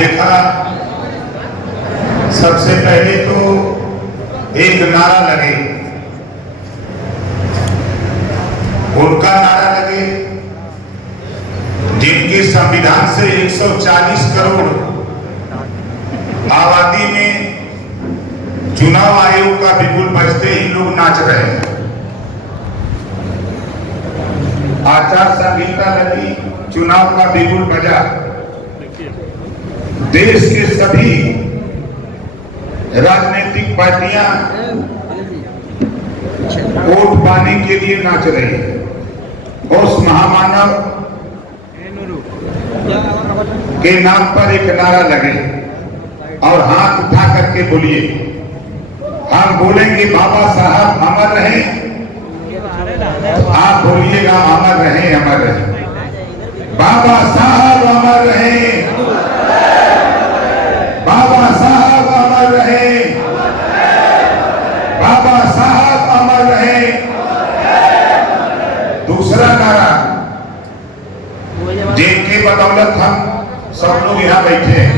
देखा, सबसे पहले तो एक नारा लगे, उनका नारा लगे जिनके संविधान से 140 करोड़ आबादी में चुनाव आयोग का बिगुल बजते ही लोग नाच रहे हैं। आचार संहिता लगी, चुनाव का बिगुल बजा, देश के सभी राजनीतिक पार्टियां वोट पाने के लिए नाच रही है। उस महामानव के नाम पर एक नारा लगे और हाथ उठा करके बोलिए, हम बोलेंगे बाबा साहब अमर रहे, आप बोलिएगा अमर रहे, अमर रहे, बाबा साहब अमर रहे, बाबा साहब अमर रहे, बाबा साहब अमर रहे। दूसरा नारा, जिनके बदौलत हम सब लोग यहाँ बैठे हैं,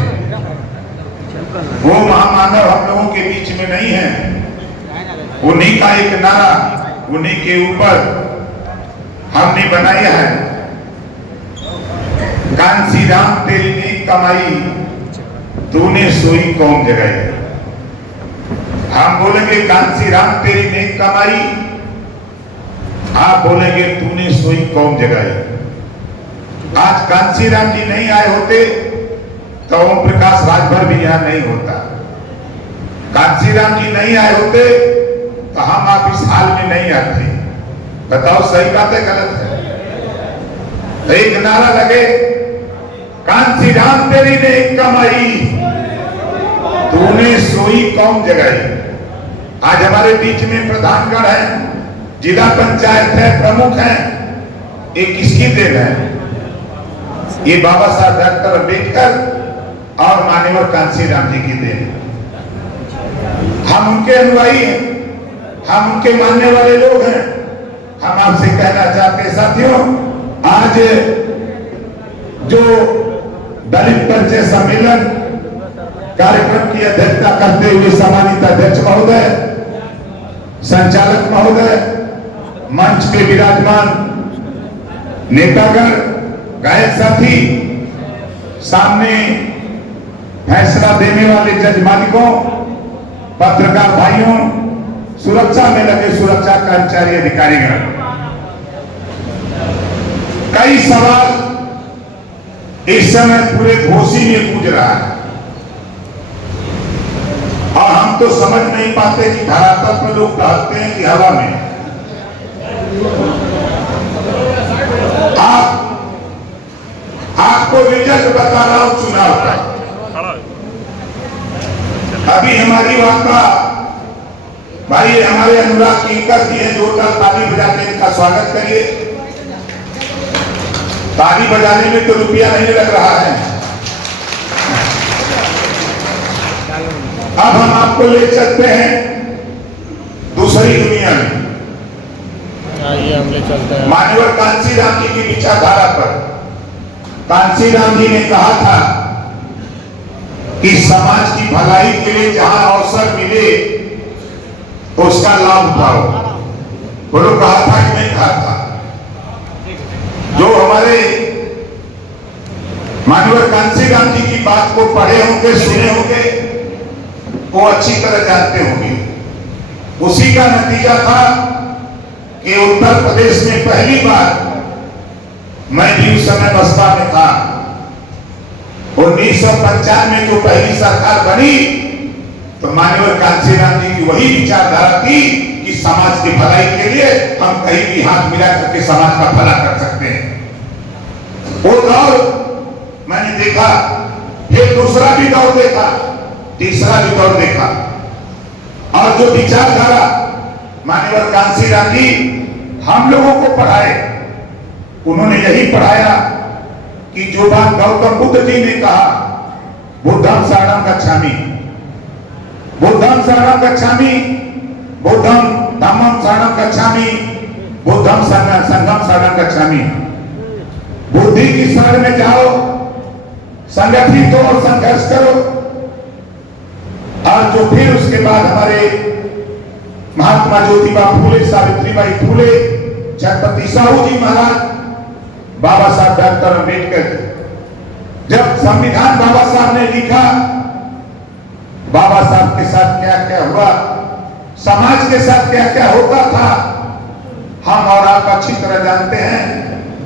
वो महामानव हम लोगों के बीच में नहीं है। उन्हीं का एक नारा, उन्हीं के ऊपर हमने बनाया है, कांसी राम तेरी नेक कमाई, तूने सोई कौम जगाई। हम बोलेंगे कांसी राम तेरी नेक कमाई, आप बोलेंगे तूने सोई कौम जगाई। आज कांसी राम जी नहीं आए होते तो ओम प्रकाश राजभर भी यहां नहीं होता। कांसी राम जी नहीं आए होते तो हम आप इस हाल में नहीं आते। बताओ सही बात है गलत है? एक नारा लगे, कांसी राम तेरी नेक कमाई, तूने सोई कौम जगाई। आज हमारे बीच में प्रधानगढ़ है, जिला पंचायत है, प्रमुख है, ये किसकी देन है? ये बाबा साहब डॉक्टर अम्बेडकर और माननीय कांसी राम जी की देन। हम उनके अनुयायी हैं, हम उनके मानने वाले लोग हैं। हम आपसे कहना चाहते हैं साथियों, आज जो दलित परिचय सम्मेलन कार्यक्रम की अध्यक्षता करते हुए सम्मानित अध्यक्ष महोदय, संचालक महोदय, मंच पे विराजमान नेतागण, गायक साथी, सामने फैसला देने वाले जज मालिकों, पत्रकार भाइयों, सुरक्षा में लगे सुरक्षा कर्मचारी अधिकारीगण, कई सवाल इस समय पूरे घोषी में गूंज रहा है और हम तो समझ नहीं पाते कि धरातल पर लोग टहलते हैं कि हवा में। आपको रिजल्ट बता रहा हूं चुनाव का। अभी हमारी वार्ता भाई हमारे अनुराग किंकर जी हैं, जोरदार ताली बजा के इनका स्वागत करिए। ताली बजाने में तो रुपया नहीं लग रहा है। अब हम आपको ले चलते हैं दूसरी दुनिया में। माननीय कांसी राम जी की विचारधारा पर कांसी राम जी ने कहा था कि समाज की भलाई के लिए जहां अवसर मिले तो उसका लाभ उठाओ। बोलो, कहा था कि नहीं कहा था? जो हमारे माननीय कांसी राम जी की बात को पढ़े होंगे, सुने होंगे, वो अच्छी तरह जानते होंगे। उसी का नतीजा था कि उत्तर प्रदेश में पहली बार, मैं भी उस समय बसपा में था, 1995 में जो पहली सरकार बनी तो माननीय कांसी राम जी की वही विचारधारा थी कि समाज की भलाई के लिए हम कहीं भी हाथ मिला करके समाज का भला कर सकते हैं। वो दौर मैंने देखा, फिर दूसरा भी दौर देखा, तीसरा भी दौर देखा, और जो विचारधारा माननीय कांसी राम जी हम लोगों को पढ़ाए, उन्होंने यही पढ़ाया कि जो बात गौतम बुद्ध जी ने कहा, बुद्धम शरणम गच्छामि, बुद्धम शरणम गच्छामि, बुद्धम धम्मम शरणम गच्छामि, बुद्धम संघम शरणम गच्छामि। बुद्धि की शरण में जाओ, संगठित हो और संघर्ष करो। और जो फिर उसके बाद हमारे महात्मा ज्योतिबा फूले, सावित्रीबाई फूले, छत्रपति साहू जी महाराज, बाबा साहब डॉक्टर अम्बेडकर, जब संविधान बाबा साहब ने लिखा, बाबा साहब के साथ क्या क्या हुआ, समाज के साथ क्या क्या होता था, हम और आप अच्छी तरह जानते हैं।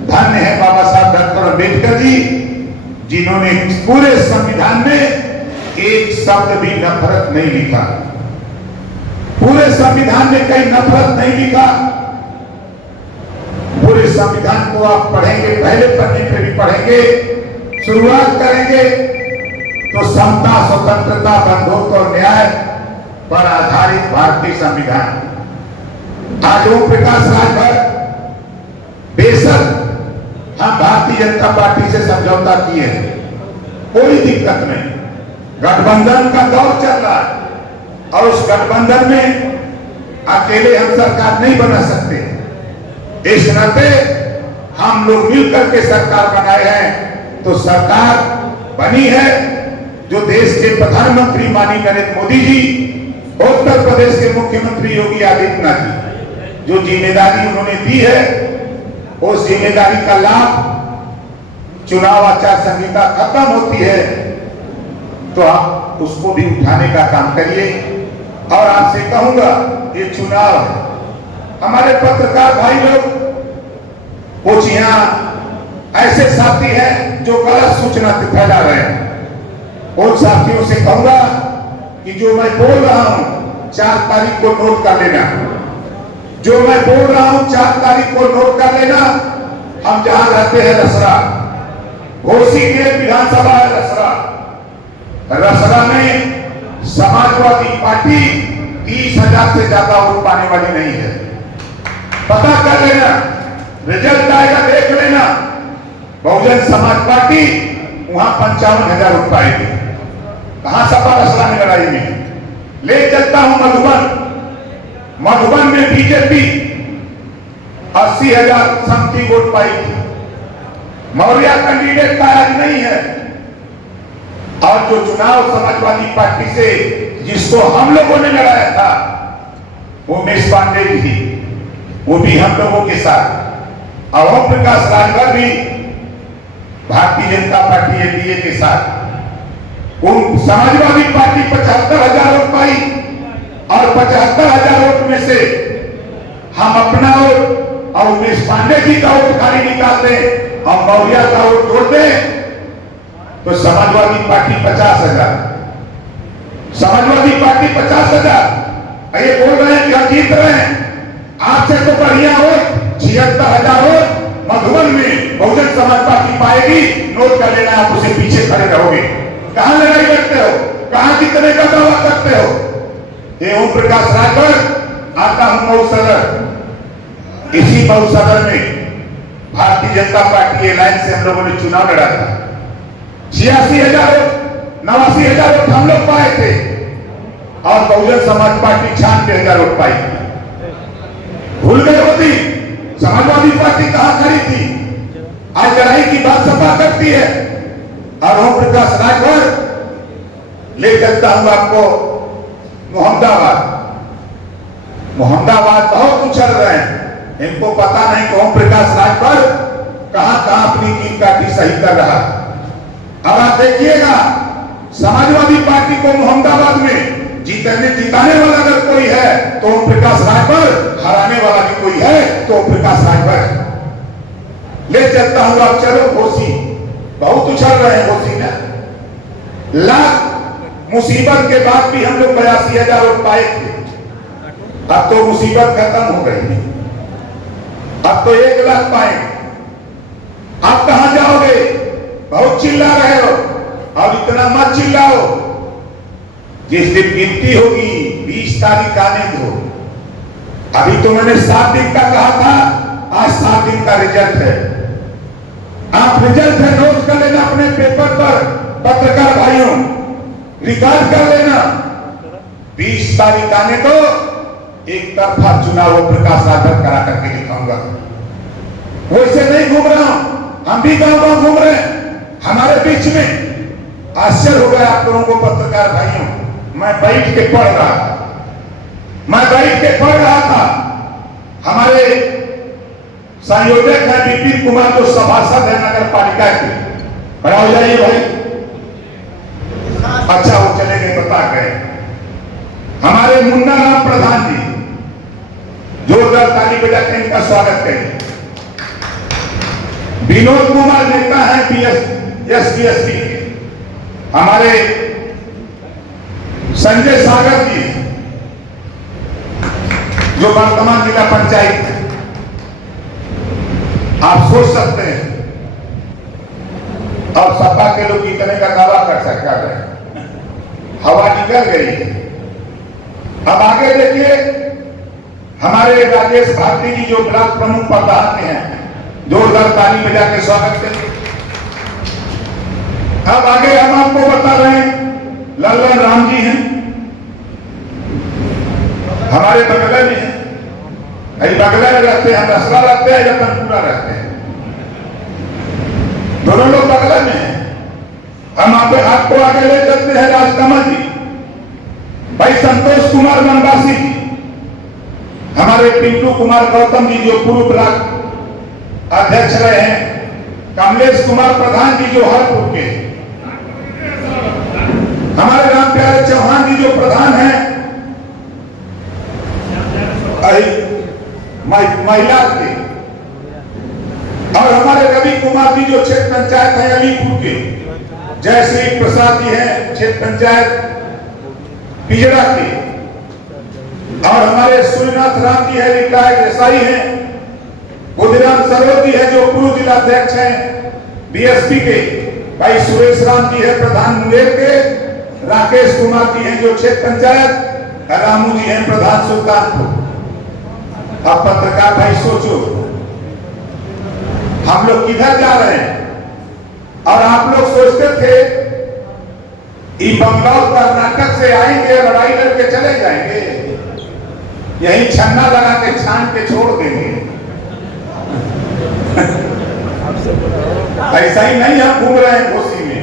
धन्य है बाबा साहब डॉक्टर अम्बेडकर जी, जिन्होंने पूरे संविधान में एक शब्द भी नफरत नहीं लिखा। पूरे संविधान में कहीं नफरत नहीं लिखा। पूरे संविधान को आप पढ़ेंगे, पहले पन्ने पे भी पढ़ेंगे, शुरुआत करेंगे तो समता, स्वतंत्रता, बंधुत्व और न्याय पर आधारित भारतीय संविधान। आज ओम प्रकाश राजभर, बेशक हम भारतीय जनता पार्टी से समझौता किए, कोई दिक्कत नहीं, गठबंधन का दौर चल रहा है और उस गठबंधन में अकेले हम सरकार नहीं बना सकते। इस नाते हम लोग मिलकर के सरकार बनाए हैं, तो सरकार बनी है जो देश के प्रधानमंत्री माननीय नरेंद्र मोदी जी, उत्तर प्रदेश के मुख्यमंत्री योगी आदित्यनाथ जी, जो जिम्मेदारी उन्होंने दी है, उस जिम्मेदारी का लाभ, चुनाव आचार संहिता खत्म होती है तो आप उसको भी उठाने का काम करिए। और आपसे कहूंगा, ये चुनाव है, हमारे पत्रकार भाई लोग कुछ यहाँ ऐसे साथी हैं जो गलत सूचना फैला रहे हैं, उन साथियों से कहूंगा कि जो मैं बोल रहा हूं 4 तारीख को नोट कर लेना। जो मैं बोल रहा हूं 4 तारीख को नोट कर लेना। हम जहां रहते हैं रसरा, घोसी के विधानसभा है रसरा, रसरा में समाजवादी पार्टी 30,000 से ज्यादा वोट पाने वाली नहीं है। पता कर लेना, रिजल्ट आएगा, देख लेना। बहुजन समाज पार्टी वहां 55,000 वोट पाएगी। कहां सपा रसरा में लड़ाई में ले चलता हूं मधुबन। मधुबन में बीजेपी 80,000 समथिंग वोट पाई थी। मौर्य कैंडिडेट का आज नहीं है। और जो चुनाव समाजवादी पार्टी से जिसको हम लोगों ने लड़ाया था, वो उमेश पांडे जी थी, वो भी हम लोगों के साथ। और ओम प्रकाश राजभर भी भारतीय जनता पार्टी एनडीए के साथ। उन समाजवादी पार्टी 75,000 वोट पाई और 75,000 वोट में से हम अपना वोट और उमेश पांडे जी का वोट खाली निकाल दें और मौर्य का वोट जोड़ दें तो समाजवादी पार्टी 50,000, समाजवादी पार्टी 50,000। ये बोल रहे हैं कि हम जीत रहे हैं, आपसे तो बढ़िया वोट 76,000 वोट मधुबन में बहुजन समाज पार्टी पाएगी। नोट कर लेना, आप उसे पीछे खड़े रहोगे। कहां लड़ाई लड़ते हो, कहां जीतने का दावा करते हो। ये ओम प्रकाश राजभर, आता हूं मऊ सदर। इसी मऊ सदर में भारतीय जनता पार्टी एलायंस से हम लोगों ने चुनाव लड़ा था। 86,000 89,000 वोट हम लोग पाए थे और बहुजन समाज पार्टी 96,000 वोट पाई। भूल गए होती समाजवादी पार्टी कहां खड़ी थी। आज लड़ाई की बात सपा करती है और ओम प्रकाश राजभर ले चलता हूं आपको मोहम्मदाबाद। मोहम्मदाबाद बहुत उछल रहे हैं, इनको पता नहीं कि ओम प्रकाश राजभर कहां कहां अपनी कील काठी सही कर रहा। अब आप देखिएगा, समाजवादी पार्टी को मोहम्मदाबाद में जिताने वाला अगर कोई है तो ओम प्रकाश राजभर, हराने वाला भी कोई है तो ओम प्रकाश राजभर। ले चलता हूं आप, चलो घोसी, बहुत उछल रहे हैं घोसी में। लाख मुसीबत के बाद भी हम लोग 82,000 वोट पाए थे। अब तो मुसीबत खत्म हो गई, अब तो 1 लाख पाएंगे। आप कहां जाओगे, बहुत चिल्ला रहे हो, अब इतना मत चिल्लाओ। जिस दिन गिनती होगी 20 तारीख आने दो। अभी तो मैंने 7 दिन का कहा था, आज 7 दिन का रिजल्ट है। आप रिजल्ट है नोट कर लेना अपने पेपर पर, पत्रकार भाइयों रिकॉर्ड कर लेना। 20 तारीख आने दो, एक तरफा चुनाव प्रकाश राजभर करा करके दिखाऊंगा। वैसे नहीं घूम रहा हूं, हम भी गांव गांव घूम रहे हैं। हमारे बीच में आश्चर्य हो गया आप लोगों को पत्रकार भाइयों, मैं बैठ के पढ़ रहा था। हमारे संयोजक है विपिन कुमार, जो सभासद है नगर पालिका के, खड़ा हो जाइए भाई। अच्छा वो चले गए, बता गए। हमारे मुन्ना राम प्रधान जी, जोरदार ताली बजा के इनका स्वागत करें। विनोद कुमार नेता है एसपीएसपी के। हमारे संजय सागर जी, जो वर्तमान जिला पंचायत है। आप सोच सकते हैं अब सपा के लोग कितने का दावा कर सकते हैं, हवा निकल गई है। अब आगे देखिए, हमारे राजेश भारती जी जो ब्लॉक प्रमुख प्रधान हैं, जोरदार ताली बजा के स्वागत करें। अब आगे हम आपको बता रहे हैं, लल्लन राम जी हैं, हमारे बगल में हैं, बगल में रहते हैं, हम रसला रहते हैं या तनपुरा रहते हैं, दोनों लोग बगल में हैं। हम आपको आगे ले चलते हैं राजकमल जी, भाई संतोष कुमार वनवासी जी, हमारे पिंटू कुमार गौतम जी जो पूर्व ब्लॉक अध्यक्ष रहे हैं, कमलेश कुमार प्रधान जी जो हरपुर के, हमारे राम प्यारे चौहान जी जो प्रधान हैं महिला के, और हमारे रवि कुमार जी जो क्षेत्र पंचायत है अलीपुर के, जयश्री प्रसाद जी हैं क्षेत्र पंचायत पिजड़ा के, और हमारे सूर्यनाथ राम जी है रिटायर्ड एसआई हैं, बुद्धिराम सरोज जी है जो पूर्व जिलाध्यक्ष हैं बीएसपी के, भाई सुरेश राम जी है प्रधान मुंगेर के, राकेश कुमार जी हैं जो क्षेत्र पंचायत, रामू जी हैं प्रधान सुल्तानपुर। अब पत्रकार भाई सोचो, हम लोग किधर जा रहे हैं? और आप लोग सोचते थे बंगाल कर्नाटक से आएंगे, लड़ाई लड़के चले जाएंगे, यही छन्ना लगा के छान के छोड़ देंगे। ऐसा ही नहीं हम घूम रहे हैं घोसी में।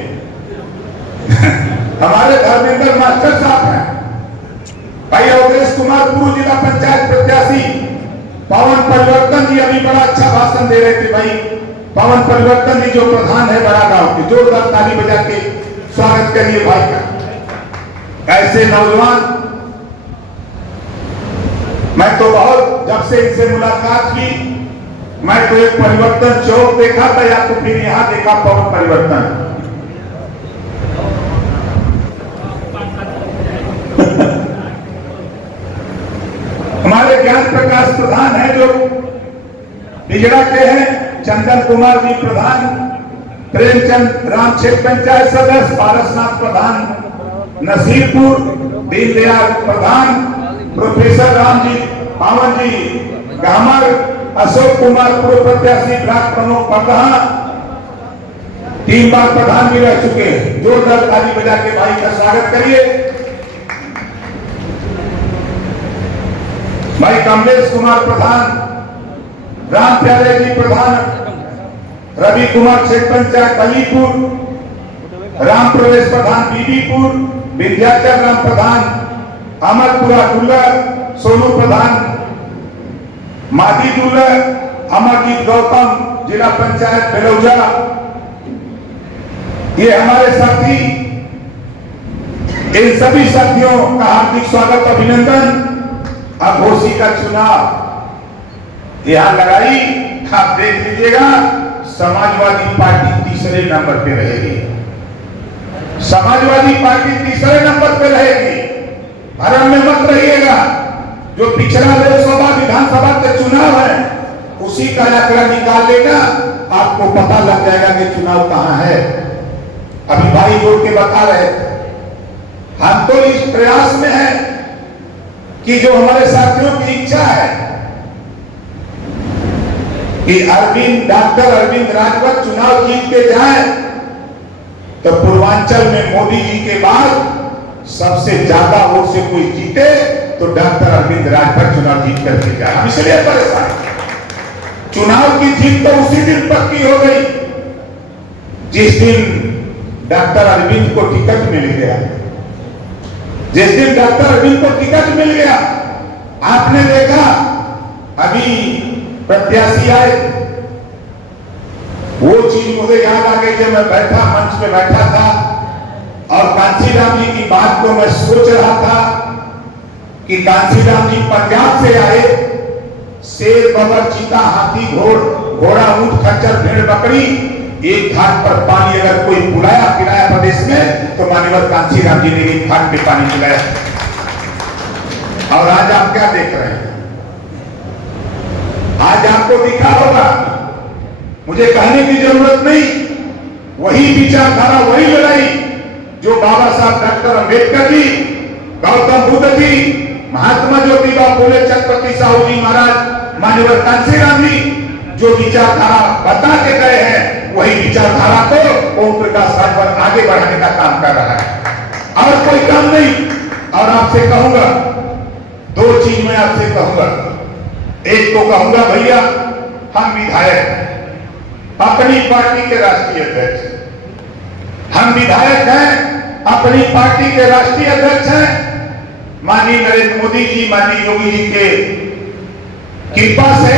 हमारे धर्मेंद्र मास्टर साहब हैं, भाई अवधेश कुमार पूर्व जिला पंचायत प्रत्याशी, पवन परिवर्तन जी अभी बड़ा अच्छा भाषण दे रहे थे। भाई पवन परिवर्तन जी जो प्रधान है बड़ा गांव के, जोरदार ताली बजा के स्वागत करिए भाई का। ऐसे नौजवान, मैं तो बहुत जब से इनसे मुलाकात की, मैं तो एक परिवर्तन चौक देखा था, या तो फिर यहां देखा पवन परिवर्तन। हमारे ज्ञान प्रकाश प्रधान है जो बिजड़ा के हैं, चंदन कुमार जी प्रधान, प्रेमचंद राम क्षेत्र पंचायत सदस्य, पारसनाथ प्रधान नसीरपुर, दीनदयाल प्रधान, प्रोफेसर राम जी पावन जी गामर, अशोक कुमार पूर्व प्रत्याशी ब्लॉक प्रमुख प्रधान, 3 बार प्रधान भी रह चुके हैं। जोरदार ताली बजा के भाई का स्वागत करिए। भाई कमलेश कुमार प्रधान, राम प्यारे जी प्रधान, रवि कुमार क्षेत्र पंचायत अलीपुर, राम प्रवेश प्रधान बीबीपुर, विंध्याचल राम प्रधान अमरपुरा दुल्ला, सोनू प्रधान मादी दुल्ला, अमरजीत गौतम जिला पंचायत बेलौजा। ये हमारे साथी, इन सभी साथियों का हार्दिक स्वागत अभिनंदन। अब घोसी का चुनाव यहां लगाई, आप देख लीजिएगा, समाजवादी पार्टी तीसरे नंबर पे रहेगी, समाजवादी पार्टी तीसरे नंबर पे रहेगी। भ्रम में मत रहिएगा, जो पिछला लोकसभा विधानसभा के चुनाव है उसी का आंकड़ा निकाल लेगा, आपको पता लग जाएगा कि चुनाव कहां है। अभी भाई जोड़ के बता रहे थे, हम तो इस प्रयास में है कि जो हमारे साथियों की इच्छा है कि डॉक्टर अरविंद राजभर चुनाव जीत के जाए, तो पूर्वांचल में मोदी जी के बाद सबसे ज्यादा वोट से कोई जीते तो डॉक्टर अरविंद राजभर चुनाव जीत करके जाए। हम इसलिए परेशान, चुनाव की जीत तो उसी दिन पक्की हो गई जिस दिन डॉक्टर अरविंद को टिकट मिल गया। जिस दिन डॉक्टर अरविंद को टिकट मिल गया, आपने देखा अभी प्रत्याशी आए, वो चीज मुझे याद आ गई जब मैं बैठा मंच पे बैठा था और कांशीराम जी की बात को मैं सोच रहा था कि कांशीराम जी पंजाब से आए, शेर, बबर, चीता, हाथी, घोड़ा, ऊंट, खच्चर, भेड़, बकरी, एक घाट पर पानी अगर कोई बुलाया पिलाया प्रदेश में तो मान्यवर कांशीराम जी ने एक घाट पे पानी पिलाया। और आज आप क्या देख रहे हैं? आज आपको दिखा होगा, मुझे कहने की जरूरत नहीं, वही विचारधारा, वही लड़ाई जो बाबा साहब डॉक्टर अंबेडकर जी, गौतम बुद्ध जी, महात्मा ज्योतिबा फुले, छत्रपति साहू जी महाराज, मान्यवर कांशीराम जी जो विचारधारा बता के गए हैं, वही विचारधारा को ओम प्रकाश राजभर आगे बढ़ाने का काम कर रहा है और कोई काम नहीं। और आपसे कहूंगा, दो चीज मैं आपसे कहूंगा। एक तो कहूंगा, भैया हम विधायक, अपनी पार्टी के राष्ट्रीय अध्यक्ष, हम विधायक हैं, अपनी पार्टी के राष्ट्रीय अध्यक्ष हैं। माननीय नरेंद्र मोदी जी, माननीय योगी जी के कृपा से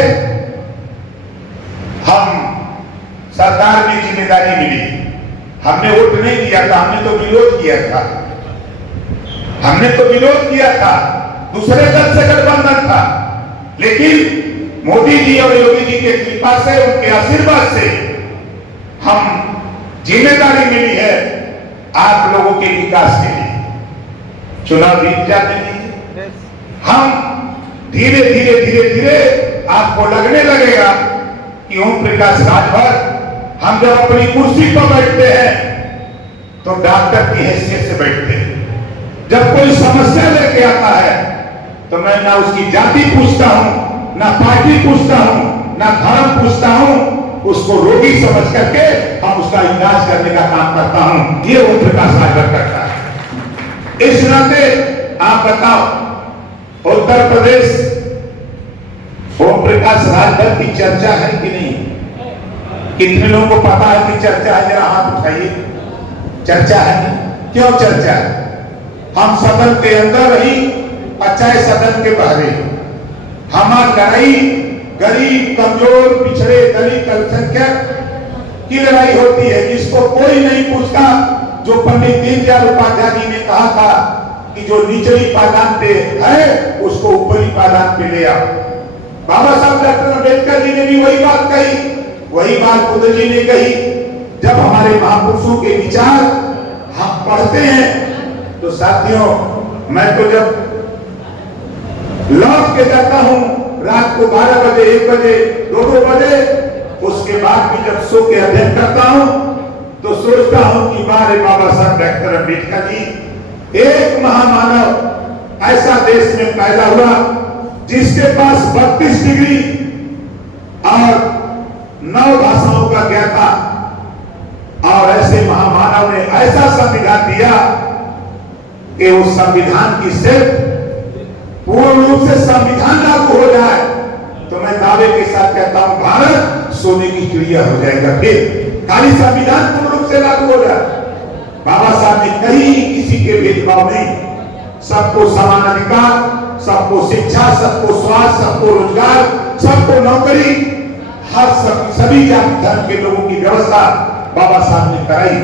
हम सरकार में जिम्मेदारी मिली। हमने वोट नहीं दिया था, हमने तो विरोध किया था, हमने तो विरोध किया था, दूसरे दल से गठबंधन था, लेकिन मोदी जी और योगी जी के कृपा से, उनके आशीर्वाद से हम जिम्मेदारी मिली है आप लोगों के विकास के लिए। चुनाव जीत जाते नहीं, हम धीरे धीरे धीरे धीरे आपको लगने लगेगा कि ओम प्रकाश राजभर, हम जब अपनी कुर्सी पर बैठते हैं तो डॉक्टर की हैसियत से बैठते हैं। जब कोई समस्या लेके आता है तो मैं ना उसकी जाति पूछता हूं, ना पार्टी पूछता हूं, ना धर्म पूछता हूं, उसको रोगी समझ करके हम उसका इलाज करने का काम करता हूं। ये ओम प्रकाश राजभर करता है। इस नाते आप बताओ, उत्तर प्रदेश ओम प्रकाश राजभर की चर्चा है कि नहीं? कितने लोगों को पता है कि चर्चा है? जरा हाथ उठाइए। चर्चा है? क्यों चर्चा है? हम सदन के अंदर रही, चाहे सदन के बाहर, हमारी लड़ाई गरीब, कमजोर, पिछड़े, दलित, अल्पसंख्यक की लड़ाई होती है, जिसको कोई नहीं पूछता। जो पंडित दीनदयाल उपाध्याय जी ने कहा था कि जो निचली पायदान पे है उसको ऊपरी पायदान पे ले आओ। बाबा साहब डॉक्टर अंबेडकर जी ने भी वही बात कही, वही बात बुद्ध जी ने कही। जब हमारे महापुरुषों के विचार हम पढ़ते हैं तो साथियों, मैं तो जब लौट के जाता हूं रात को 12 बजे, 1 बजे, 2 बजे, उसके बाद भी जब सो के अध्ययन करता हूं तो सोचता हूं कि बारे बाबा साहब डॉक्टर अंबेडकर जी एक महामानव ऐसा देश में पैदा हुआ जिसके पास 32 डिग्री और 9 भाषाओं का ज्ञान था, और ऐसे महामानव ने ऐसा संविधान दिया कि उस संविधान की सिर्फ पूर्ण रूप से संविधान लागू हो जाए तो मैं दावे के साथ कहता हूं भारत सोने की चिड़िया हो जाएगा। फिर खाली संविधान पूर्ण रूप से लागू हो जाए। बाबा साहब ने कहीं किसी के भेदभाव नहीं, सबको समान अधिकार, सबको शिक्षा, सबको स्वास्थ्य, सबको रोजगार, सबको नौकरी, हर सभी जाति धर्म के लोगों की व्यवस्था बाबा साहब ने कराई।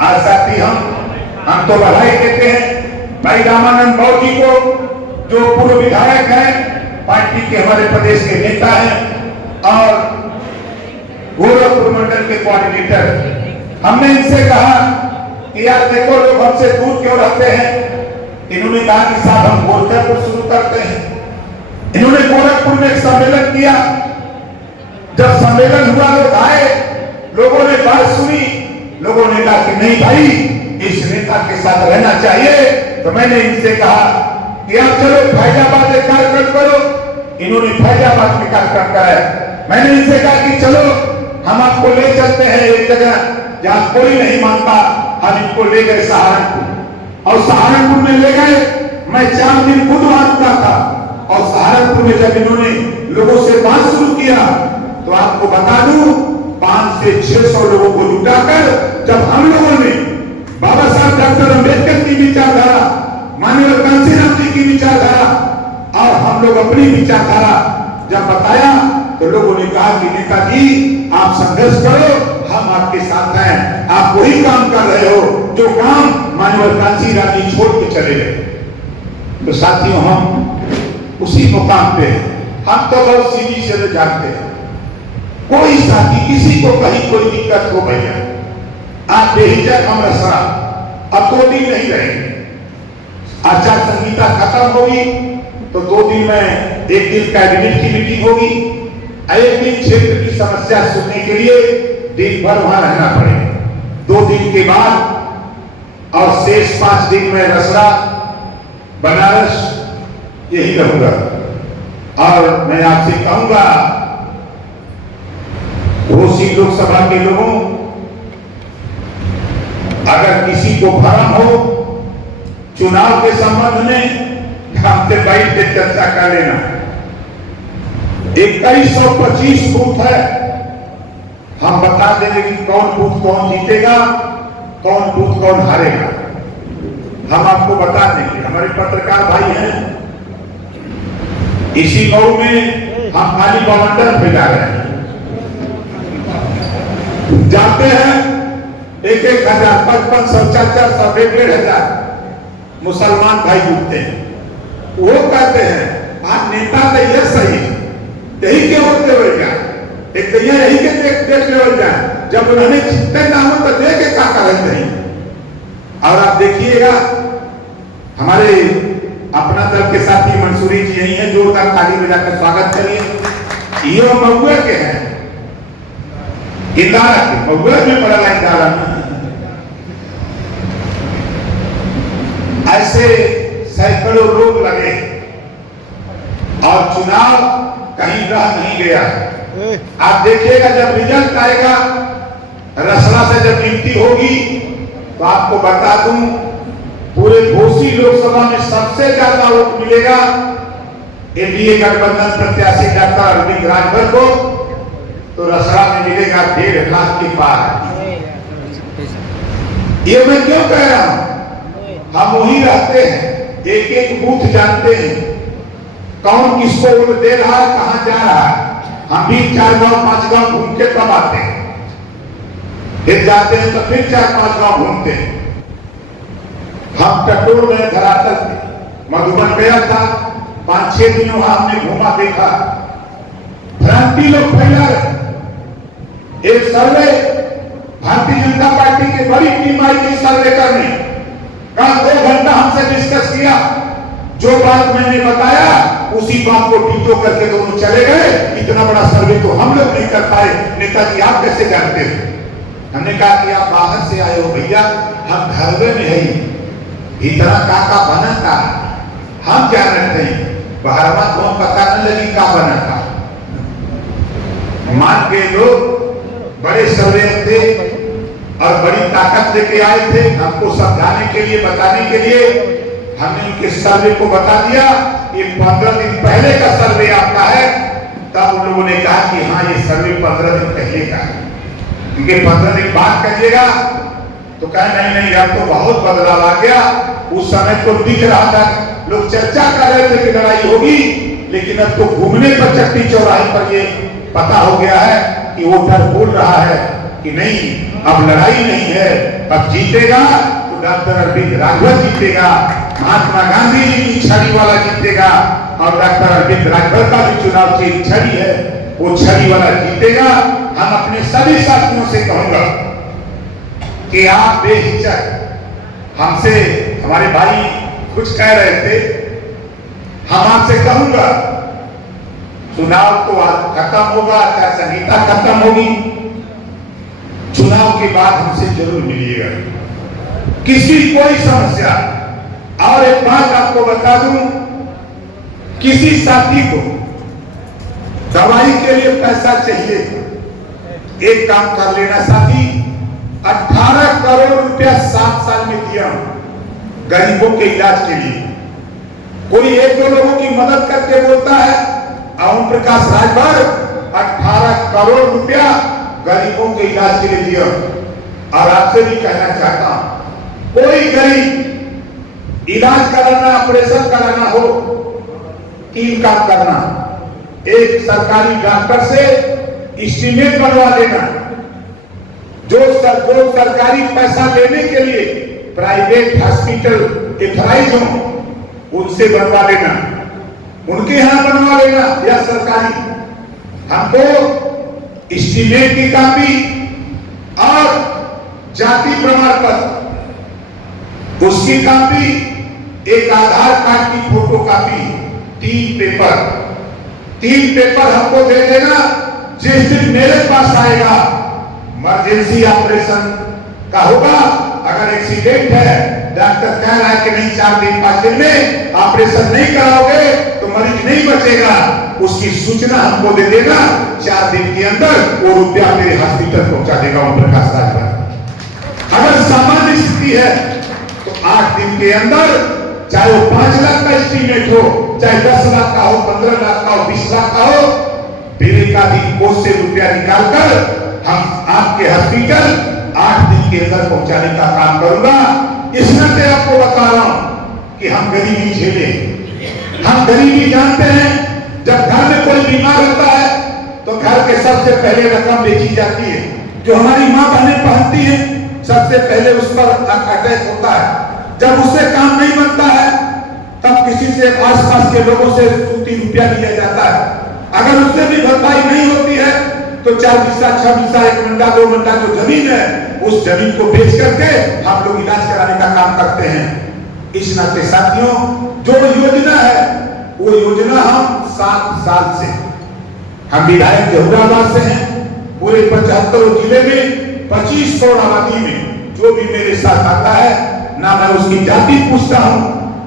आज साथी हम तो बधाई देते हैं भाई रामानंद बाबू जी को, जो पूर्व विधायक हैं, पार्टी के हमारे प्रदेश के नेता हैं और गोरखपुर मंडल के कोऑर्डिनेटर। हमने इनसे कहा कि यार देखो, लोग हमसे दूर क्यों रहते हैं। इन्होंने कहा कि साहब हम गोरखपुर शुरू करते हैं। इन्होंने गोरखपुर में एक सम्मेलन किया। जब सम्मेलन हुआ, लोग आए, लोगों ने बात सुनी, लोगों ने कहा कि नहीं भाई, इस नेता के साथ रहना चाहिए। तो मैंने इनसे कहा कि आप चलो फैजाबाद एक कार्यक्रम करो। इन्होंने फैजाबाद में कार्यक्रम कराया। मैंने इनसे कहा कि चलो हम आपको ले चलते हैं एक जगह जहां कोई नहीं मानता। हम इनको ले गए सहारनपुर, और सहारनपुर में ले गए। मैं 4 दिन बुधवार का था, और सहारनपुर में जब इन्होंने लोगों से बात शुरू किया तो आपको बता दूं 500 से 600 लोगों को जुटाकर जब हम लोगों ने बाबा साहब डॉक्टर अंबेडकर की विचारधारा, माननीय कांशीराम जी की विचारधारा और हम लोग अपनी विचारधारा जब बताया तो लोगों ने कहा कि नेताजी आप संघर्ष करो, हम आपके साथ हैं, आप वही काम कर रहे हो जो काम माननीय कांशीराम जी छोड़ के चले गए। तो साथियों हम उसी मुकाम पे हम तो बहुत सीधी से जानते हैं, कोई साथी किसी को कहीं कोई दिक्कत हो भैया आप बेहिचक हम रसरा अब 2 दिन नहीं रहेंगे। आचार संहिता खत्म होगी तो 2 दिन में 1 दिन कैबिनेट की मीटिंग होगी, 1 दिन क्षेत्र की समस्या सुनने के लिए दिन भर वहां रहना पड़ेगा। 2 दिन के बाद और शेष 5 दिन में रसरा बनारस यही रहूंगा। और मैं आपसे कहूंगा घोसी लोकसभा के लोगों, अगर किसी को भ्रम हो चुनाव के संबंध में हमसे बैठ के चर्चा कर लेना। 2125 बूथ है, हम बता देंगे कि कौन बूथ कौन जीतेगा, कौन बूथ कौन हारेगा, हम आपको बता देंगे। हमारे पत्रकार भाई हैं, इसी मऊ में हम खाली बवंडर फैला रहे हैं, जाते हैं 1,000, 500, 400, 1,500 मुसलमान भाई जुटते हैं। वो कहते हैं आप नेता तो ये सही यही के होते हुए क्या एक तो यही के देख ले जाए, जब उन्होंने जीतते ना हो तो दे के क्या करते हैं। और आप देखिएगा हमारे अपना दल के साथी मंसूरी जी यही है, जोरदार ताली बजाकर स्वागत करिए। ये महुआ के हैं, इंदारा के महुआ में पड़ा इंदारा में। ऐसे सैकड़ों लोग लगे और चुनाव कहीं रह नहीं गया। आप देखिएगा जब रिजल्ट आएगा, रसड़ा से जब गिनती होगी तो आपको बता दूं पूरे घोसी लोकसभा में सबसे ज्यादा वोट मिलेगा एनडीए गठबंधन प्रत्याशी डॉक्टर अरविंद राजभर को, तो रसड़ा में मिलेगा 1.5 लाख के पार। ये मैं क्यों कह रहा हूं, हम वही रहते हैं, एक एक बूथ जानते हैं, कौन किसको वोट दे रहा है, कहां जा रहा है। हम भी 4 गांव 5 गांव घूम के कब आते हैं, फिर जाते हैं तो फिर 4-5 गांव घूमते हैं। हम टटोर गए धरातल पे, मधुबन गया था, 5-6 दिन वहां हमने घूमा देखा, भ्रांति लोग फैला रहे। एक सर्वे भारतीय जनता पार्टी की बड़ी टीम आई थी सर्वे करने, कल 2 घंटा हमसे डिस्कस किया, जो बात मैंने बताया उसी बात को टीचो करके दोनों चले गए। इतना बड़ा सर्वे तो हम लोग नहीं कर पाए, नेताजी आप कैसे जानते हो। हमने कहा कि आप बाहर से आए हो भैया, हम घर में है, इतना काका बना था हम क्या करते हैं, बाहर बात को पता न लगी का बना था। मान के लोग बड़े सर्वे थे और बड़ी ताकत लेके आए थे हमको समझाने के लिए, बताने के लिए। हमने उनके सर्वे को बता दिया, ये 15 दिन पहले का सर्वे आपका है। तब उन लोगों ने कहा कि हाँ ये सर्वे 15 दिन पहले का है, क्योंकि 15 दिन बाद करिएगा तो कहे नहीं अब तो बहुत बदलाव आ गया। उस समय तो दिख रहा था, लोग चर्चा कर रहे थे कि लड़ाई होगी, लेकिन अब तो घूमने पर चट्टी चौराहे पर ये पता हो गया है कि वो डर बोल रहा है कि नहीं अब लड़ाई नहीं है, अब जीतेगा तो डॉक्टर अरविंद राजभर जीतेगा, महात्मा गांधी जी की छड़ी वाला जीतेगा, और डॉक्टर अरविंद राजभर का भी चुनाव की छड़ी है, वो छड़ी वाला जीतेगा। हम अपने सभी साथियों से कहूंगा कि आप बेहिचक हमसे, हमारे भाई कुछ कह रहे थे, हम आपसे कहूंगा चुनाव तो खत्म होगा, आचार संहिता खत्म होगी, चुनाव के बाद हमसे जरूर मिलिएगा, किसी कोई समस्या। और एक बात आपको बता दूं, किसी साथी को दवाई के लिए पैसा चाहिए, एक काम कर लेना साथी, 18 करोड़ रुपया 7 साल में दिया गरीबों के इलाज के लिए। कोई 1-2 लोगों की मदद करके बोलता है, ओम प्रकाश राजभर 18 करोड़ रुपया गरीबों के इलाज के लिए दिया। और आपसे भी कहना चाहता हूं, कोई गरीब इलाज कराना, ऑपरेशन कराना हो, 3 काम करना। एक, सरकारी डॉक्टर से एस्टीमेट बनवा लेना। जो सरकारी पैसा लेने के लिए प्राइवेट हॉस्पिटल एथराइज हो, उनसे बनवा लेना, उनके यहां बनवा लेना या सरकारी। हमको एस्टीमेट की कॉपी और जाति प्रमाण पत्र, उसकी कॉपी, एक आधार कार्ड की फोटो कॉपी, 3 पेपर हमको दे देना। जिस दिन मेरे पास आएगा, इमरजेंसी ऑपरेशन का होगा, अगर एक्सीडेंट है, डॉक्टर कह रहा है कि नहीं 4 दिन 5 दिन में ऑपरेशन नहीं कराओगे तो मरीज नहीं बचेगा, उसकी सूचना हमको दे देगा। 4 दिन के अंदर वो रुपया मेरे हॉस्पिटल पहुंचा देगा ओम प्रकाश राजभर। अगर सामान्य स्थिति है तो 8 दिन के अंदर, चाहे वो 5 लाख का एस्टीमेट हो, चाहे 10 लाख का हो, 15 लाख का हो, 20 लाख का हो, विवेकाधीन कोष से रुपया निकालकर हम आपके हॉस्पिटल 8 दिन के अंदर पहुंचाने का काम करूंगा। इस नाते आपको बता रहा हूं कि हम गरीबी झेले, हम गरीबी जानते हैं। जब घर में कोई बीमार होता है तो घर के सबसे पहले रकम बेची जाती है, जो हमारी माँ बहनें पहनती हैं, सबसे पहले उस पर अटैक होता है। जब उससे काम नहीं बनता है तब किसी से, आसपास के लोगों से सूती रुपया लिया जाता है। अगर उससे भी भरपाई नहीं होती है तो 4 बीसा 6 बीसा 1 मंडा 2 मंडा जो जमीन है, उस जमीन को बेच करके हम लोग इलाज कराने का काम करते हैं। इस नाते साथियों, जो योजना है वो योजना हम 7 साल से, हम विधायक जहुराबाद से हैं, पूरे 75 जिले में 2500 आबादी में जो भी मेरे साथ आता है, ना मैं उसकी जाति पूछता हूं,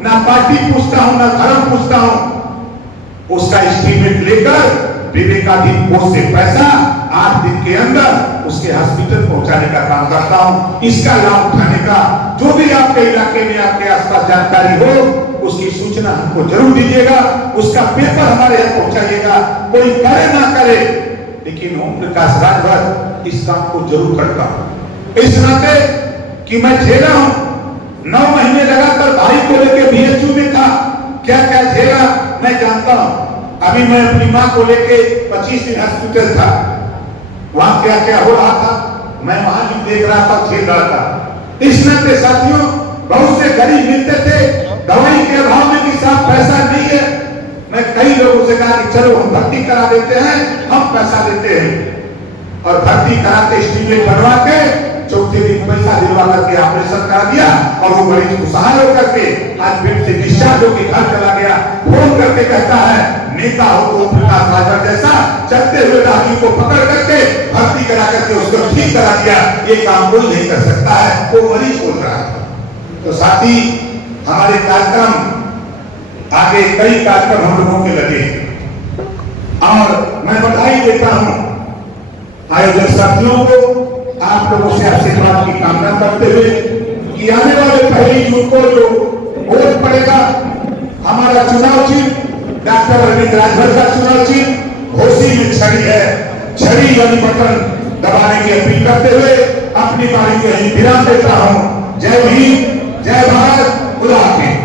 ना पार्टी पूछता हूं, ना धर्म पूछता हूं, उसका एस्टीमेट लेकर विवेकाधीन कोष से पैसा 8 दिन के अंदर उसके हॉस्पिटल पहुंचाने का काम करता हूं। इसका लाभ उठाने का जो भी आपके इलाके में, आपके आसपास जानकारी हो, उसकी सूचना हमको जरूर दीजिएगा, उसका पेपर हमारे यहाँ पहुंचाइएगा। कोई करे ना करे, लेकिन ओम प्रकाश राजभर इस काम को जरूर करता हूं। इस नाते कि मैं झेला हूं, 9 महीने लगातार भाई को लेकर बीएचयू में था, क्या क्या झेला मैं जानता हूं। अभी मैं अपनी मां को लेके 25 दिन हॉस्पिटल था, वहां क्या क्या हो रहा था मैं वहां भी देख रहा था, झेल रहा था। इस नाते साथियों, बहुत से गरीब मिलते थे, दवाई के अभाव में भी साथ पैसा नहीं है। मैं कई लोगों से कहा कि चलो हम भर्ती करा देते हैं, हम पैसा देते हैं, और भर्ती कराते एस्टीमेट बनवा के 4थे दिन पैसा दिलवा करके ऑपरेशन करा दिया, और वो मरीज खुशहाल होकर के आज बेड से डिस्चार्ज होकर घर चला गया। फोन करके कहता है, नेता हो तो ओम प्रकाश राजभर जैसा चलते हुए राहगीर को पकड़ करके भर्ती करा करके उसको ठीक करा दिया, ये काम कोई नहीं कर सकता है, वो मरीज बोल रहा है। तो साथी, हमारे कार्यक्रम आगे कई कार्यक्रम हम लोगों के लगे, और मैं बधाई देता हूं आयोजक साथियों को, आप लोगों से आशीर्वाद की कामना करते हुए कि आने वाले 1 जून को जो वोट पड़ेगा, हमारा चुनाव चिन्ह डॉक्टर अरविंद राजभर का चुनाव चिन्ह घोसी में छड़ी है। छड़ी यानी बटन दबाने की अपील करते हुए अपनी बारी को यहीं विराम देता हूं। जय भीम, जय भारत, खुदा हाफिज।